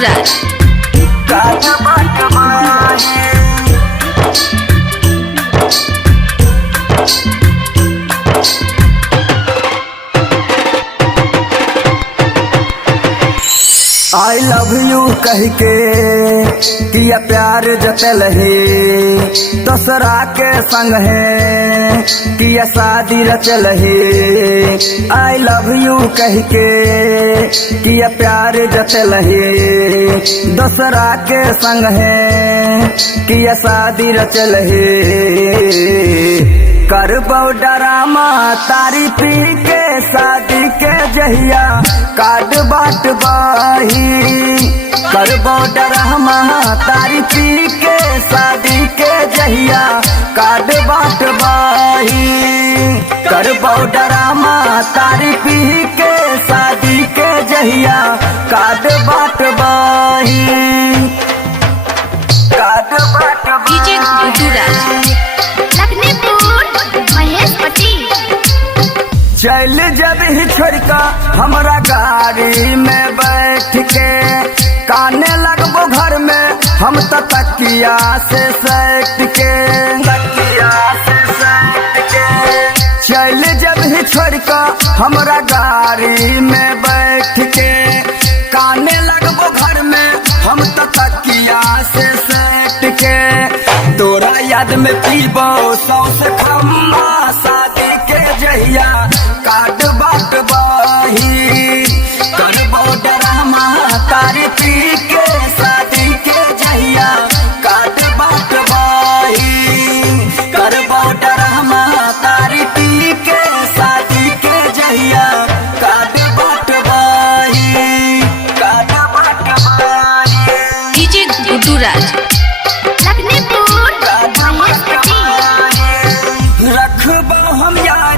Gudduraj. I love you कह के किया प्यार जतल है दूसरा के संग है किया शादी रचल है। आई लव यू कह के किया प्यार जतल है दूसरा के संग है किया शादी रचल है। कर डरामा तारी पी के शादी के जहिया काट बाट बाही। कर डरामा तारी पी के शादी के जहिया काट बाट बाही। कर डरामा तारी पी के शादी के जहिया काट बाट बाही। काट बाट डीजे गुड्डूराज। चल जब ही छोड़का हमरा गाड़ी में बैठ के काने लगबो घर में हम तो तकिया से सट के। तकिया से सट के चल जब ही छोड़का हमरा गाड़ी में बैठ के काने लगबो घर में हम तो तकिया से सट के। तोरा याद में पीबो सौ से खम्मा शादी के जहिया काट बाट बाही। करबो डरामा तारी पी के शादी के जहिया काट बाट बाही। करबो डरामा तारी पी के शादी के जहिया काट बाट बाही। काट बाट बाही। डीजे गुड्डूराज। रखबो हम याद